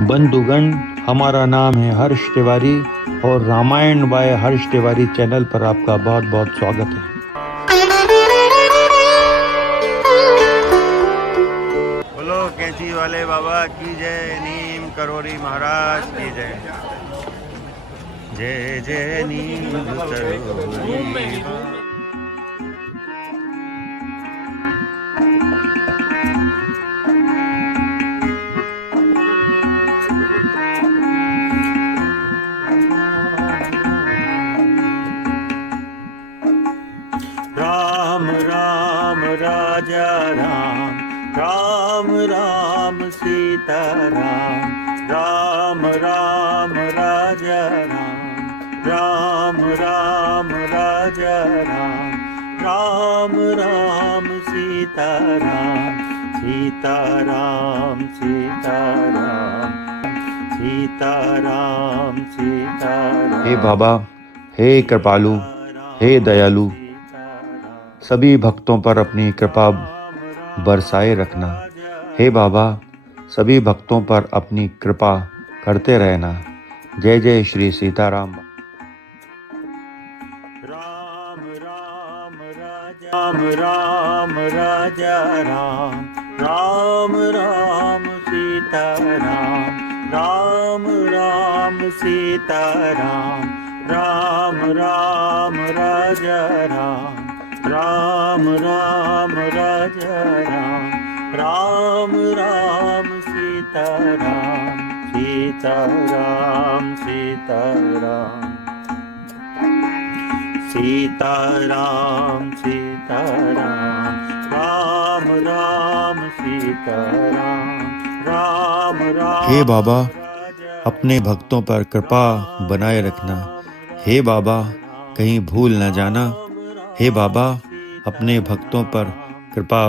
बंधुगण, हमारा नाम है हर्ष तिवारी और रामायण बाय हर्ष तिवारी चैनल पर आपका बहुत बहुत स्वागत है। बोलो कैंची वाले बाबा की जय, नीम करोड़ी महाराज की जय। जय जय नीम करोड़ी। राम राम राजा राम, राम राम सीता राम, राम राम राजा राम, राम राम राजा राम, राम राम सीता राम, सीता राम सीता राम, सीता राम सीता राम। हे बाबा, हे कृपालु, हे दयालु, सभी भक्तों पर अपनी कृपा बरसाए रखना। हे बाबा, सभी भक्तों पर अपनी कृपा करते रहना। जय जय श्री सीताराम। राम राम राजा राम राजा राम, राम राम सीता राम, राम राम सीता राम, राम राम राजा राम, राम राम राजा राम, राम राम सीता राम, सीता राम सीता राम, सीता राम सीता राम, राम राम सीता राम, राम राम। हे बाबा, अपने भक्तों पर कृपा बनाए रखना। हे बाबा, कहीं भूल न जाना। हे बाबा, अपने भक्तों पर कृपा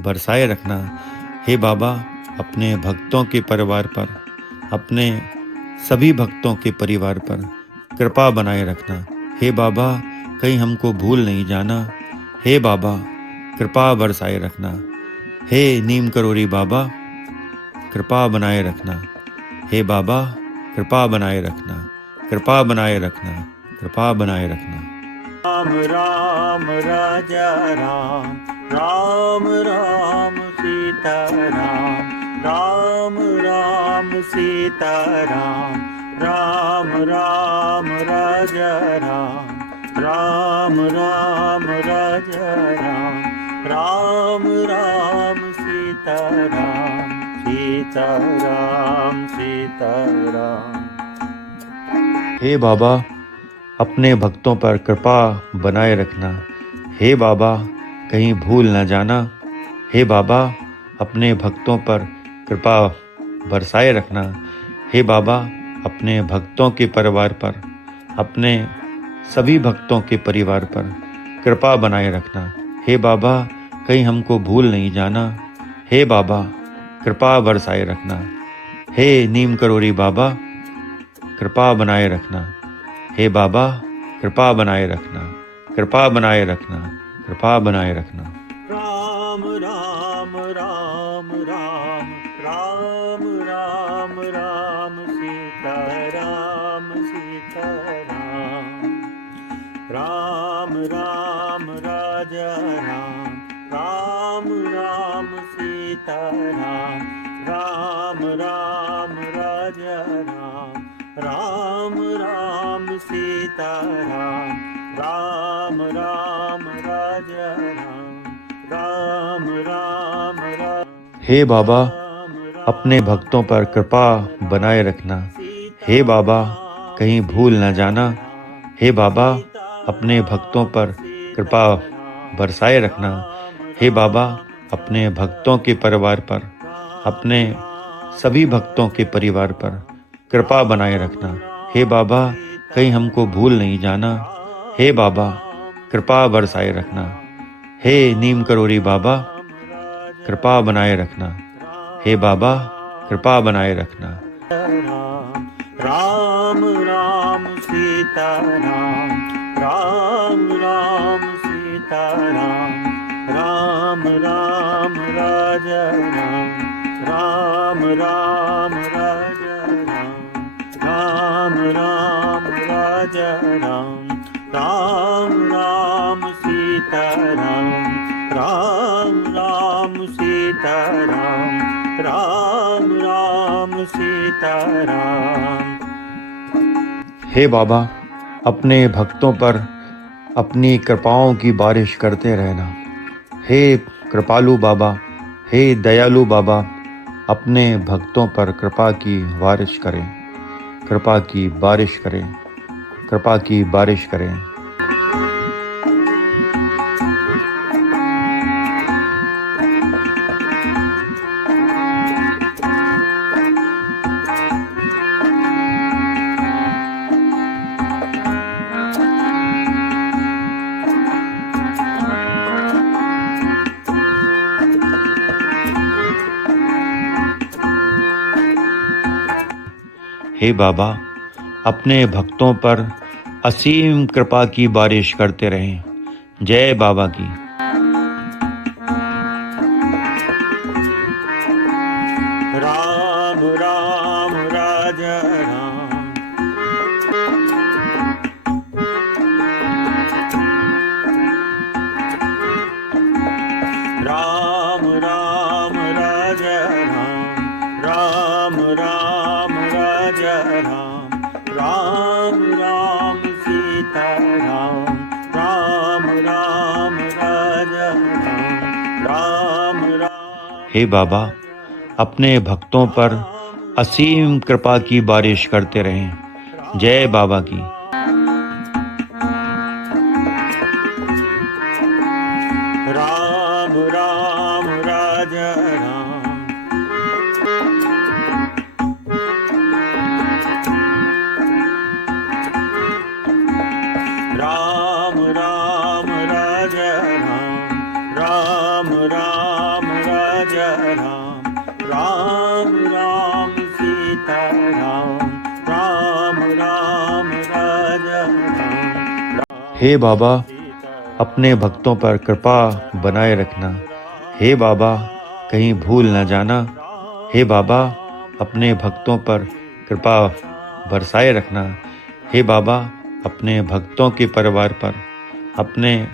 बरसाए रखना। हे बाबा, अपने भक्तों के परिवार पर, अपने सभी भक्तों के परिवार पर कृपा बनाए रखना। हे बाबा, कहीं हमको भूल नहीं जाना। हे बाबा, कृपा बरसाए रखना। हे नीम करोड़ी बाबा, कृपा बनाए रखना। हे बाबा, कृपा बनाए रखना, कृपा बनाए रखना, कृपा बनाए रखना। राम राम राजा राम, राम राम सीता राम, राम राम सीता राम, राम राम राजा राम, राम राम राजा राम, राम राम सीता राम, सीता राम सीता राम। हे बाबा, अपने भक्तों पर कृपा बनाए रखना। हे बाबा, कहीं भूल न जाना। हे बाबा, अपने भक्तों पर कृपा बरसाए रखना। हे बाबा, अपने भक्तों के परिवार पर, अपने सभी भक्तों के परिवार पर कृपा बनाए रखना। हे बाबा, कहीं हमको भूल नहीं जाना। हे बाबा, कृपा बरसाए रखना। हे नीम करोड़ी बाबा, कृपा बनाए रखना। हे बाबा, कृपा बनाए रखना, कृपा बनाए रखना, कृपा बनाए रखना। राम राम राम राम, राम राम राम सीता राम सीता राम, राम राम राजा राम, राम राम सीता राम, राम राम राजा राम, राम राम सीता राम, राम राम राजा राम, राम राम राम। हे बाबा, अपने भक्तों पर कृपा बनाए रखना। हे बाबा, कहीं भूल न जाना। हे बाबा, अपने भक्तों पर कृपा बरसाए रखना। हे बाबा, अपने भक्तों के परिवार पर, अपने सभी भक्तों के परिवार पर कृपा बनाए रखना। हे बाबा, कहीं हमको भूल नहीं जाना। हे बाबा, कृपा बरसाए रखना। हे नीम करोड़ी बाबा, कृपा बनाए रखना। हे बाबा, कृपा बनाए रखना। राम राम सीता राम, राम राम सीता राम, राम राम राजा राम, राम राम राजा सीताराम। हे बाबा, अपने भक्तों पर अपनी कृपाओं की बारिश करते रहना। हे कृपालु बाबा, हे दयालु बाबा, अपने भक्तों पर कृपा की बारिश करें, कृपा की बारिश करें, कृपा की बारिश करें। हे बाबा, अपने भक्तों पर असीम कृपा की बारिश करते रहें। जय बाबा की। राम राम राजा राम। राम राम राजा राम। राम राम राजा राम। राम राम सीता राम। राम राम राजा राम। राम राम। हे बाबा, अपने भक्तों पर असीम कृपा की बारिश करते रहें। जय बाबा की। राम राम राजा राम। राम राम राजा राम। राम राम राजा राम। राम राम सीता राम। राम राम राजा राम। हे बाबा, अपने भक्तों पर कृपा बनाए रखना। हे बाबा, कहीं भूल न जाना। हे बाबा, अपने भक्तों पर कृपा बरसाए रखना। हे बाबा, अपने भक्तों के परिवार पर, अपने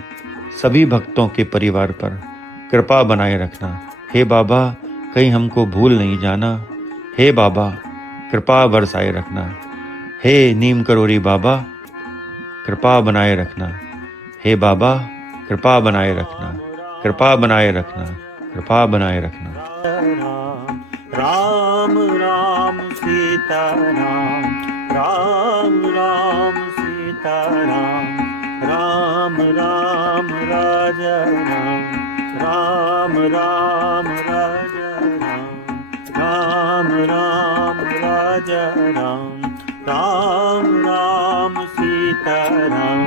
सभी भक्तों के परिवार पर कृपा बनाए रखना। हे बाबा, कहीं हमको भूल नहीं जाना। हे बाबा, कृपा बरसाए रखना। हे नीम करोड़ी बाबा, कृपा बनाए रखना। हे बाबा, कृपा बनाए रखना, कृपा बनाए रखना, कृपा बनाए रखना। राम राम सीता राम। राम राम सीता राम। राम राम राजा राम। राम राम राजा राम। राम राम राजा राम। राम राम सीता राम।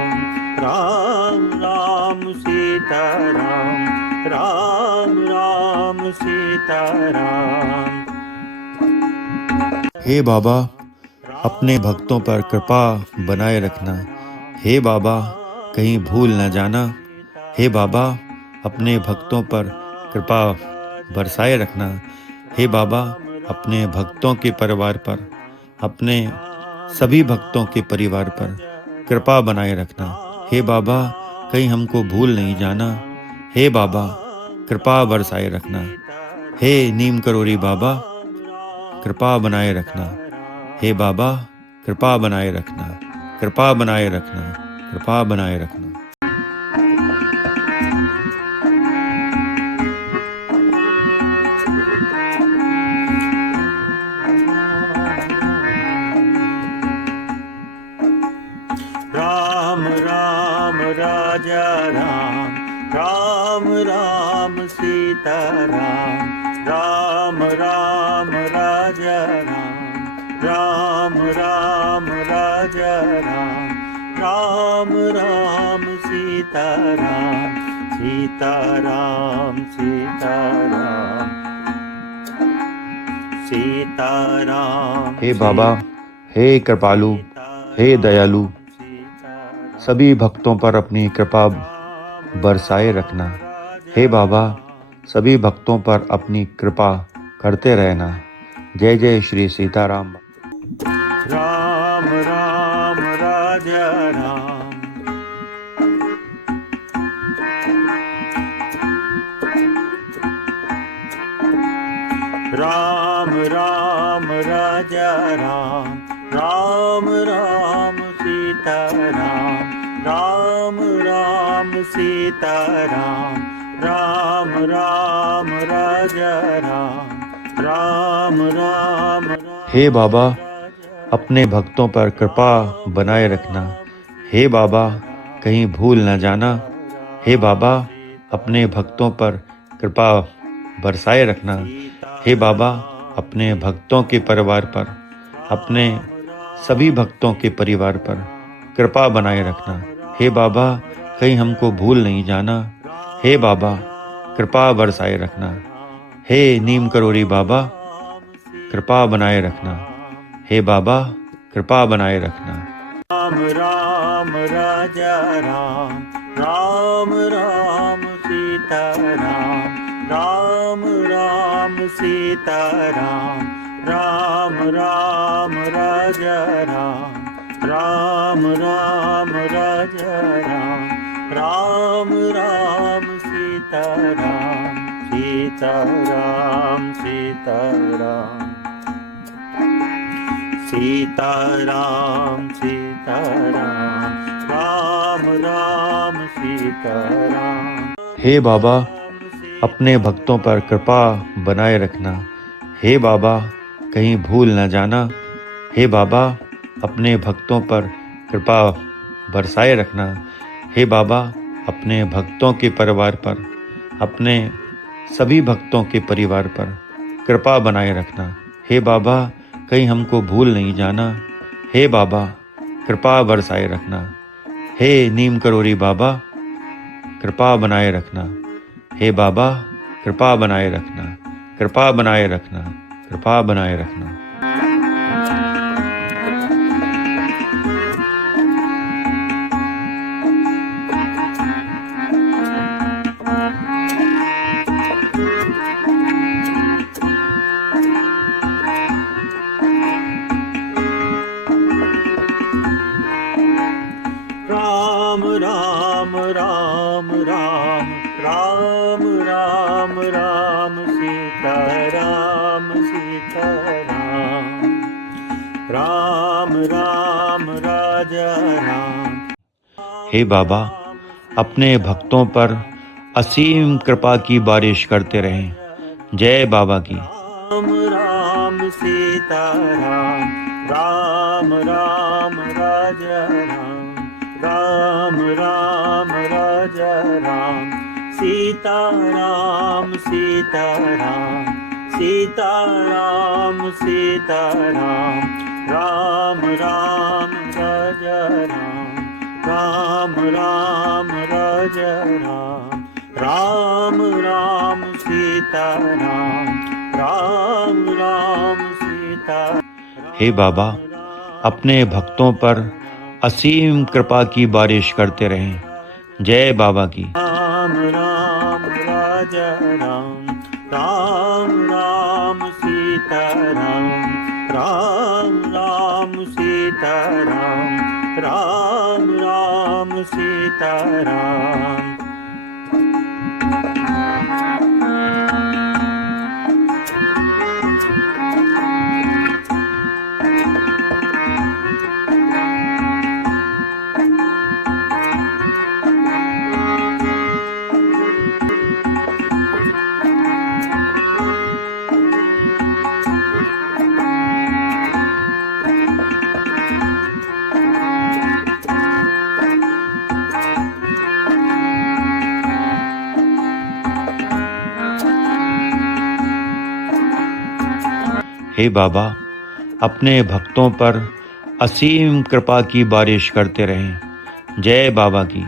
राम राम सीता राम। राम राम सीता राम। हे बाबा, अपने भक्तों पर कृपा बनाए रखना। हे बाबा, कहीं भूल न जाना। हे बाबा, अपने भक्तों पर कृपा बरसाए रखना। हे बाबा, अपने भक्तों के परिवार पर, अपने सभी भक्तों के परिवार पर कृपा बनाए रखना। हे बाबा, कहीं हमको भूल नहीं जाना। हे बाबा, कृपा बरसाए रखना। हे नीम करोड़ी बाबा, कृपा बनाए रखना। हे बाबा, कृपा बनाए रखना, कृपा बनाए रखना, कृपा बनाए रखना। राम राम राजा राम। राम राम सीता राम। राम राम राजा राम। राम राम राजा राम। राम राम सीता राम। सीता राम सीता राम। सीता राम। हे बाबा, हे कृपालु, हे दयालु, सभी भक्तों पर अपनी कृपा बरसाए रखना। हे बाबा, सभी भक्तों पर अपनी कृपा करते रहना। जय जय श्री सीताराम। राम राम राजा राम। राम राम राजा राम, राम राम सीता राम, राम राम सीता राम, राम राम राजा राम, राम राम हे बाबा, अपने भक्तों पर कृपा बनाए रखना। हे बाबा, कहीं भूल न जाना। हे बाबा, अपने भक्तों पर कृपा बरसाए रखना। हे बाबा, अपने भक्तों के परिवार पर, अपने सभी भक्तों के परिवार पर कृपा बनाए रखना। हे बाबा, कहीं हमको भूल नहीं जाना। हे बाबा, कृपा बरसाए रखना। हे नीम करोड़ी बाबा, कृपा बनाए रखना। हे बाबा, कृपा बनाए रखना। राम राम राजा राम, राम राम सीता राम, राम राम सीता राम, राम राम राजा राम, राम राम राजा राम, राम राम सीता राम, सीता राम सीता राम, सीताराम सीताराम, राम राम सीताराम। हे बाबा, अपने भक्तों पर कृपा बनाए रखना। हे बाबा, कहीं भूल न जाना। हे बाबा, अपने भक्तों पर कृपा बरसाए रखना। हे बाबा, अपने भक्तों के परिवार पर, अपने सभी भक्तों के परिवार पर कृपा बनाए रखना। हे बाबा, कहीं हमको भूल नहीं जाना। हे बाबा, कृपा बरसाए रखना। हे नीम करोड़ी बाबा, कृपा बनाए रखना। हे बाबा, कृपा बनाए रखना। कृपा बनाए रखना। कृपा बनाए रखना। राम राम राम राम, राम राम राम सीता राम सीता राम, राम राम राजा राम। हे बाबा, अपने भक्तों पर असीम कृपा की बारिश करते रहें। जय बाबा की। राम राम सीता राम, राम राम राजा राम, राम राम राजा राम, सीता राम सीता राम, सीता राम सीता राम, राम राम राजा राम, राम राम राजा राम, राम राम सीता राम, राम राम सीता। हे बाबा, अपने भक्तों पर असीम कृपा की बारिश करते रहें। जय बाबा की। राम राम राजा राम, राम राम सीता राम, राम राम सीता राम, राम राम सीता राम। हे बाबा, अपने भक्तों पर असीम कृपा की बारिश करते रहें। जय बाबा की।